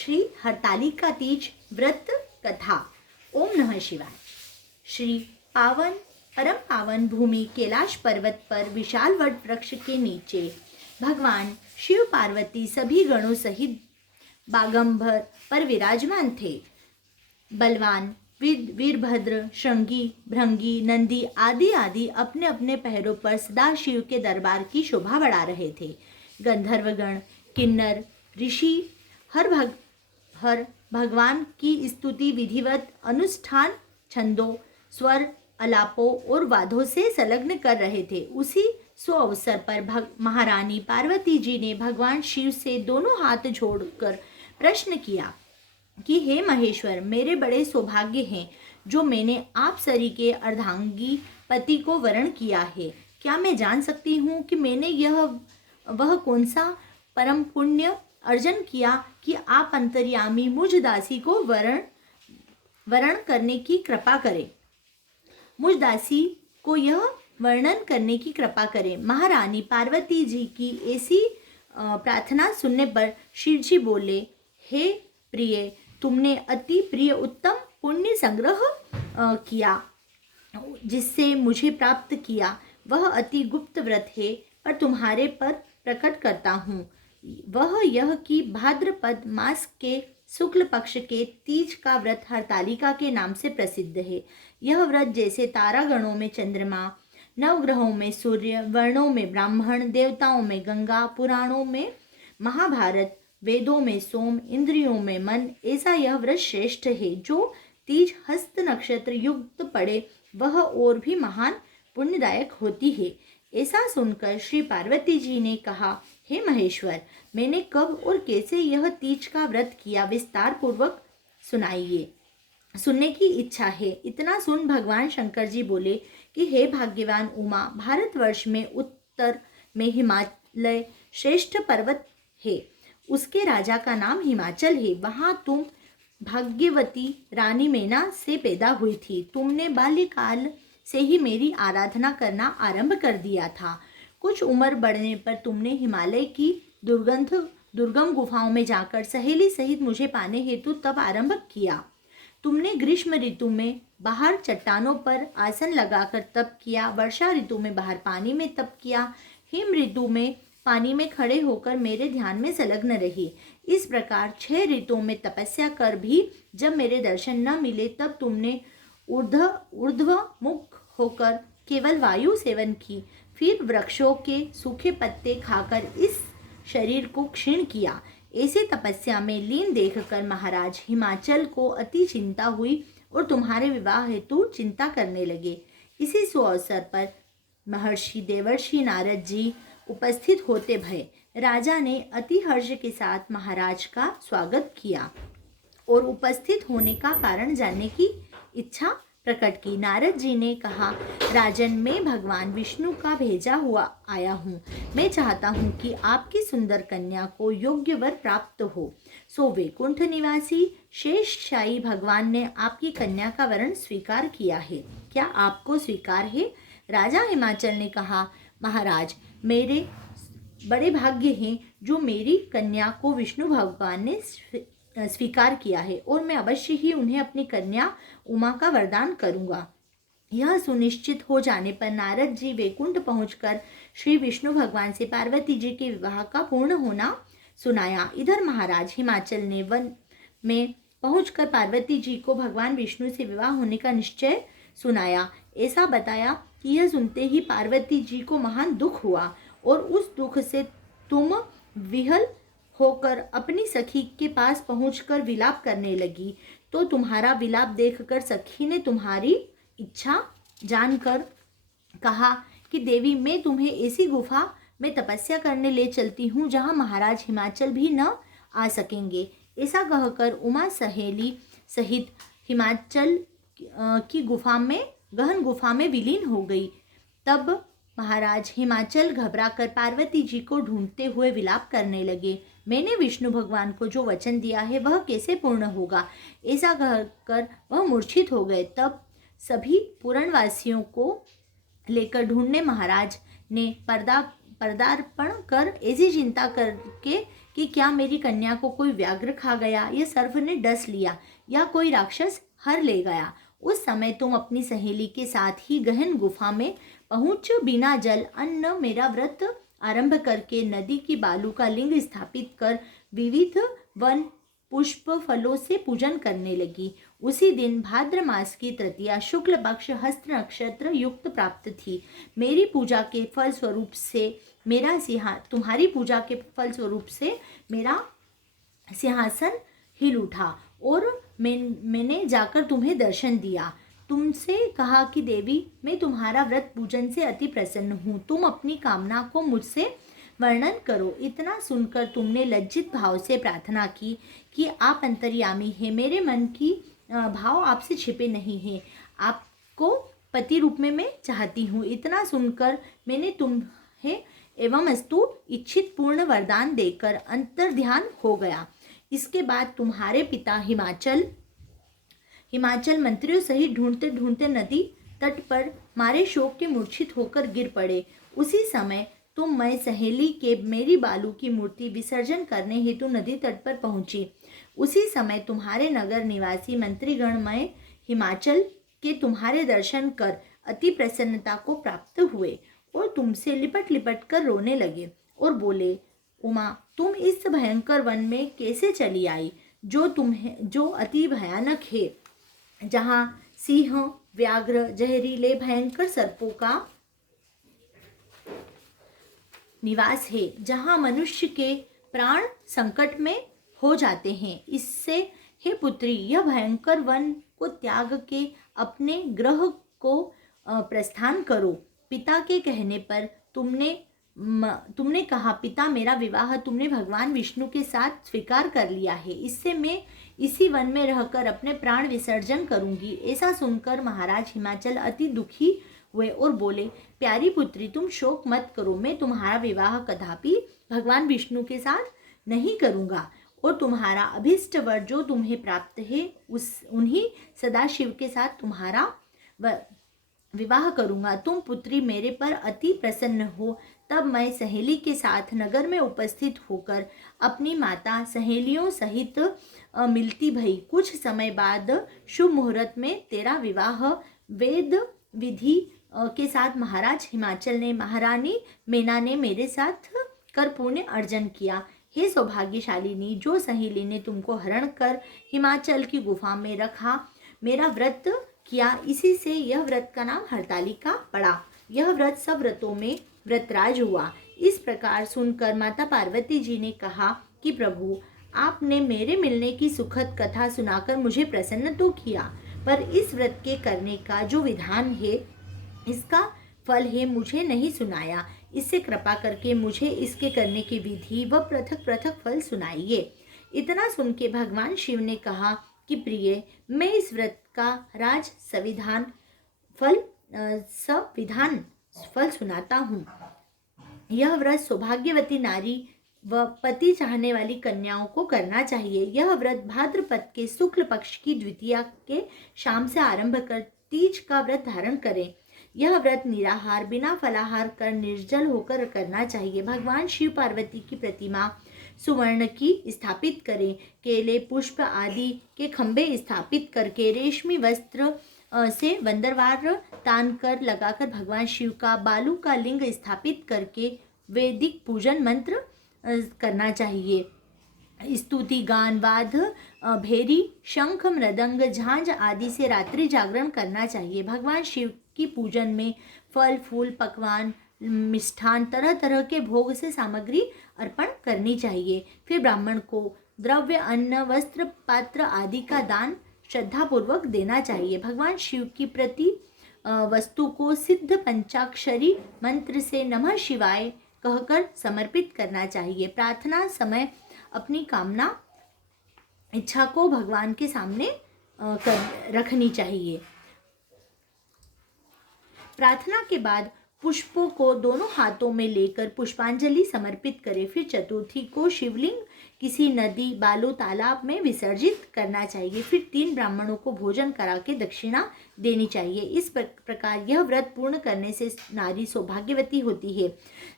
श्री हरतालिका तीज व्रत कथा। ओम नमः शिवाय। श्री परम पावन भूमि कैलाश पर्वत पर विशाल वट वृक्ष के नीचे भगवान शिव पार्वती सभी गणों सहित बागंबर पर विराजमान थे। बलवान वीरभद्र, श्रृंगी, भृंगी, नंदी आदि अपने अपने पैरों पर सदा शिव के दरबार की शोभा बढ़ा रहे थे। गंधर्वगण, किन्नर, ऋषि हर भगवान की स्तुति विधिवत अनुष्ठान छंदों, स्वर, अलापों और वादों से संलग्न कर रहे थे। उसी अवसर पर महारानी पार्वती जी ने भगवान शिव से दोनों हाथ जोड़कर प्रश्न किया कि हे महेश्वर, मेरे बड़े सौभाग्य हैं जो मैंने आप सरी के अर्धांगी पति को वरण किया है। क्या मैं जान सकती हूँ कि मैंने वह कौन सा परम पुण्य अर्जन किया कि आप अंतर्यामी मुझ दासी को वरण करने की कृपा करें। मुझ दासी को यह वर्णन करने की कृपा करें। महारानी पार्वती जी की ऐसी प्रार्थना सुनने पर शिव जी बोले, हे प्रिय, तुमने अति प्रिय उत्तम पुण्य संग्रह किया जिससे मुझे प्राप्त किया। वह अति गुप्त व्रत है, पर तुम्हारे पर प्रकट करता हूँ। वह यह कि भाद्रपद मास के शुक्ल पक्ष के तीज का व्रत हरतालिका के नाम से प्रसिद्ध है। यह व्रत जैसे तारागणों में चंद्रमा, नवग्रहों में सूर्य, वर्णों में ब्राह्मण, देवताओं में गंगा, पुराणों में महाभारत, वेदों में सोम, इंद्रियों में मन, ऐसा यह व्रत श्रेष्ठ है। जो तीज हस्त नक्षत्र युक्त पड़े वह और भी महान पुण्यदायक होती है। ऐसा सुनकर श्री पार्वती जी ने कहा, हे महेश्वर, मैंने कब और कैसे यह तीज का व्रत किया, विस्तार पूर्वक सुनाइए, सुनने की इच्छा है। इतना सुन भगवान शंकर जी बोले कि हे भाग्यवान उमा, भारतवर्ष में उत्तर में हिमालय श्रेष्ठ पर्वत है। उसके राजा का नाम हिमाचल है। वहाँ तुम भाग्यवती रानी मैना से पैदा हुई थी। तुमने बाल्यकाल से ही मेरी आराधना करना आरंभ कर दिया था। कुछ उम्र बढ़ने पर तुमने हिमालय की दुर्गम गुफाओं में जाकर सहेली सहित मुझे पाने हेतु तप आरंभ किया। तुमने ग्रीष्म ऋतु में बाहर चट्टानों पर आसन लगाकर तप किया, वर्षा ऋतु में बाहर पानी में तप किया, हिम ऋतु में पानी में खड़े होकर मेरे ध्यान में संलग्न रही। इस प्रकार 6 ऋतुओं में तपस्या कर भी जब मेरे दर्शन न मिले, तब तुमने ऊर्ध्वमुख होकर केवल वायु सेवन की, फिर वृक्षों के सूखे पत्ते खाकर इस शरीर को क्षीण किया। ऐसे तपस्या में लीन देखकर महाराज हिमाचल को अति चिंता हुई और तुम्हारे विवाह हेतु चिंता करने लगे। इसी सुअवसर पर महर्षि देवर्षि नारद जी उपस्थित होते भय राजा ने अति हर्ष के साथ महाराज का स्वागत किया और उपस्थित होने का कारण जानने की इच्छा प्रकट की। नारद जी ने कहा, राजन, मैं भगवान विष्णु का भेजा हुआ आया हूँ। मैं चाहता हूँ कि आपकी सुंदर कन्या को योग्य वर प्राप्त हो। सो वैकुंठ निवासी शेषशायी भगवान ने आपकी कन्या का वरण स्वीकार किया है। क्या आपको स्वीकार है? राजा हिमाचल ने कहा, महाराज, मेरे बड़े भाग्य हैं जो मेरी कन्या को विष्णु भगवान ने स्वीकार किया है और मैं अवश्य ही उन्हें अपनी कन्या उमा का वरदान करूंगा। यह सुनिश्चित हो जाने पर नारद जी वैकुंठ पहुंचकर श्री विष्णु भगवान से पार्वती जी के विवाह का पूर्ण होना सुनाया। इधर महाराज हिमाचल ने वन में पहुंचकर पार्वती जी को भगवान विष्णु से विवाह होने का निश्चय सुनाया। ऐसा बताया कि यह सुनते ही पार्वती जी को महान दुख हुआ और उस दुख से तुम विहल होकर अपनी सखी के पास पहुंचकर विलाप करने लगी। तो तुम्हारा विलाप देखकर सखी ने तुम्हारी इच्छा जानकर कहा कि देवी, मैं तुम्हें ऐसी गुफा में तपस्या करने ले चलती हूँ जहाँ महाराज हिमाचल भी न आ सकेंगे। ऐसा कहकर उमा सहेली सहित हिमाचल की गहन गुफा में विलीन हो गई। तब महाराज हिमाचल घबराकर पार्वती जी को ढूंढते हुए विलाप करने लगे। मैंने विष्णु भगवान को जो वचन दिया है वह कैसे पूर्ण होगा? ऐसा कहकर वह मूर्छित हो गए। तब सभी पुरणवासियों को लेकर ढूंढने महाराज ने पर्दार्पण कर ऐसी चिंता करके कि क्या मेरी कन्या को कोई व्याघ्र खा गया, या सर्प ने डस लिया, या कोई राक्षस हर ले गया। उस समय तुम अपनी सहेली के साथ ही गहन गुफा में पहुंच बिना जल अन्न मेरा व्रत आरंभ करके नदी की बालू का लिंग स्थापित कर विविध वन पुष्प फलों से पूजन करने लगी। उसी दिन भाद्र मास की तृतीया शुक्ल पक्ष हस्त नक्षत्र युक्त प्राप्त थी। मेरी पूजा के फल स्वरूप से मेरा तुम्हारी पूजा के फल स्वरूप से मेरा सिंहासन हिल उठा और मैंने जाकर तुम्हें दर्शन दिया। तुमसे कहा कि देवी, मैं तुम्हारा व्रत पूजन से अति प्रसन्न हूँ, तुम अपनी कामना को मुझसे वर्णन करो। इतना सुनकर तुमने लज्जित भाव से प्रार्थना की कि आप अंतर्यामी हैं, मेरे मन की भाव आपसे छिपे नहीं हैं, आपको पति रूप में मैं चाहती हूँ। इतना सुनकर मैंने तुम्हें एवं अस्तु इच्छित पूर्ण वरदान देकर अंतर्ध्यान हो गया। इसके बाद तुम्हारे पिता हिमाचल मंत्रियों सहित ढूंढते ढूंढते नदी तट पर मारे शोक के मूर्छित होकर गिर पड़े। उसी समय तुम मैं सहेली के मेरी बालू की मूर्ति विसर्जन करने हेतु नदी तट पर पहुंची। उसी समय तुम्हारे नगर निवासी मंत्रीगण मैं हिमाचल के तुम्हारे दर्शन कर अति प्रसन्नता को प्राप्त हुए और तुमसे लिपट लिपट कर रोने लगे और बोले, उमा, तुम इस भयंकर वन में कैसे चली आई जो अति भयानक है, जहाँ सिंह, व्याघ्र, जहरीले भयंकर सर्पों का निवास है, जहाँ मनुष्य के प्राण संकट में हो जाते हैं। इससे हे पुत्री, यह भयंकर वन को त्याग के अपने ग्रह को प्रस्थान करो। पिता के कहने पर तुमने कहा, पिता, मेरा विवाह तुमने भगवान विष्णु के साथ स्वीकार कर लिया है, इससे मैं इसी वन में रहकर अपने प्राण विसर्जन करूंगी। ऐसा सुनकर महाराज हिमाचल अति दुखी हुए और बोले, प्यारी पुत्री, तुम शोक मत करो, मैं तुम्हारा विवाह कदापि भगवान विष्णु के साथ नहीं करूंगा और तुम्हारा अभीष्ट वर जो तुम्हें प्राप्त है उन्हीं सदाशिव के साथ तुम्हारा विवाह करूंगा। तुम पुत्री मेरे पर अति प्रसन्न हो। तब मैं सहेली के साथ नगर में उपस्थित होकर अपनी माता सहेलियों सहित मिलती भई। कुछ समय बाद शुभ मुहूर्त में तेरा विवाह वेद विधि के साथ महाराज हिमाचल ने महारानी मेना ने मेरे साथ कर पुण्य अर्जन किया। हे सौभाग्यशालिनी, जो सहेली ने तुमको हरण कर हिमाचल की गुफा में रखा, मेरा व्रत किया, इसी से यह व्रत का नाम हरतालिका पड़ा। यह व्रत सब व्रतों में व्रतराज हुआ। इस प्रकार सुनकर माता पार्वती जी ने कहा कि प्रभु, आपने मेरे मिलने की सुखद कथा सुनाकर मुझे प्रसन्न तो किया, पर इस व्रत के करने का जो विधान है, इसका फल है, मुझे नहीं सुनाया। इससे कृपा करके मुझे इसके करने की विधि व पृथक पृथक फल सुनाइए। इतना सुन के भगवान शिव ने कहा कि प्रिय, मैं इस व्रत का राज संविधान फल सुनाता हूँ। यह व्रत सौभाग्यवती नारी व पति चाहने वाली कन्याओं को करना चाहिए। यह व्रत भाद्रपद के शुक्ल पक्ष की द्वितीया के शाम से आरंभ कर तीज का व्रत धारण करें। यह व्रत निराहार बिना फलाहार कर निर्जल होकर करना चाहिए। भगवान शिव पार्वती की प्रतिमा सुवर्ण की स्थापित करें। केले, पुष्प आदि के खंभे स्थापित करके रेशमी वस्त्र से वंदरवार तान कर लगाकर भगवान शिव का बालू का लिंग स्थापित करके वैदिक पूजन मंत्र करना चाहिए। स्तुति, गान, वाद, भेरी, शंख, मृदंग, झांझ आदि से रात्रि जागरण करना चाहिए। भगवान शिव की पूजन में फल, फूल, पकवान, मिष्ठान, तरह तरह के भोग से सामग्री अर्पण करनी चाहिए। फिर ब्राह्मण को द्रव्य, अन्न, वस्त्र, पात्र आदि का दान श्रद्धापूर्वक देना चाहिए। भगवान शिव की प्रति वस्तु को सिद्ध पंचाक्षरी मंत्र से नमः शिवाय कहकर समर्पित करना चाहिए। प्रार्थना समय अपनी कामना इच्छा को भगवान के सामने रखनी चाहिए। प्रार्थना के बाद पुष्पों को दोनों हाथों में लेकर पुष्पांजलि समर्पित करें। फिर चतुर्थी को शिवलिंग किसी नदी, बालू, तालाब में विसर्जित करना चाहिए। फिर 3 ब्राह्मणों को भोजन करा के दक्षिणा देनी चाहिए। इस प्रकार यह व्रत पूर्ण करने से नारी सौभाग्यवती होती है।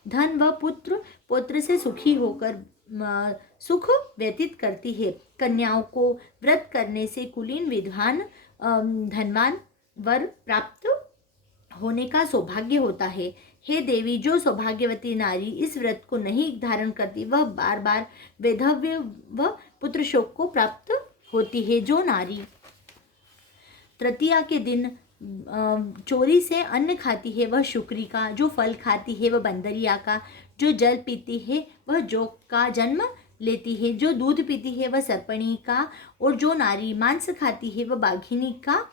धन व पुत्र पौत्र से सुखी होकर सुख व्यतीत करती है। कन्याओं को व्रत करने से कुलीन विद्वान धनवान वर प्राप्त होने का सौभाग्य होता है। हे देवी, जो सौभाग्यवती नारी इस व्रत को नहीं धारण करती वह बार बार वैधव्य व पुत्र शोक को प्राप्त होती है। जो नारी तृतीया के दिन चोरी से अन्न खाती है वह शुक्री का, जो फल खाती है वह बंदरिया का, जो जल पीती है वह जोक का जन्म लेती है, जो दूध पीती है वह सर्पणी का, और जो नारी मांस खाती है वह बाघिनी का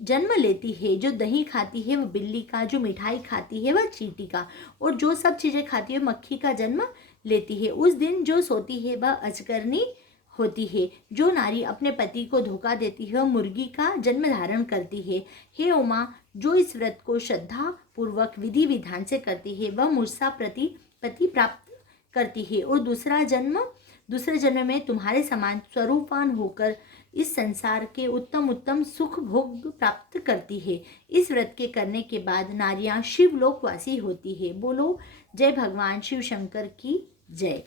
जन्म लेती है, जो दही खाती है वह बिल्ली का, जो मिठाई खाती है वह चींटी का, और जो सब चीज़ें खाती है मक्खी का जन्म लेती है। उस दिन जो सोती है वह अजगरनी होती है। जो नारी अपने पति को धोखा देती है वह मुर्गी का जन्म धारण करती है। हे उमा, जो इस व्रत को श्रद्धा पूर्वक विधि विधान से करती है वह मुझसा पति प्राप्त करती है और दूसरे जन्म में तुम्हारे समान स्वरूपवान होकर इस संसार के उत्तम सुख भोग प्राप्त करती है। इस व्रत के करने के बाद नारियां शिवलोकवासी होती है। बोलो जय भगवान शिव शंकर की जय।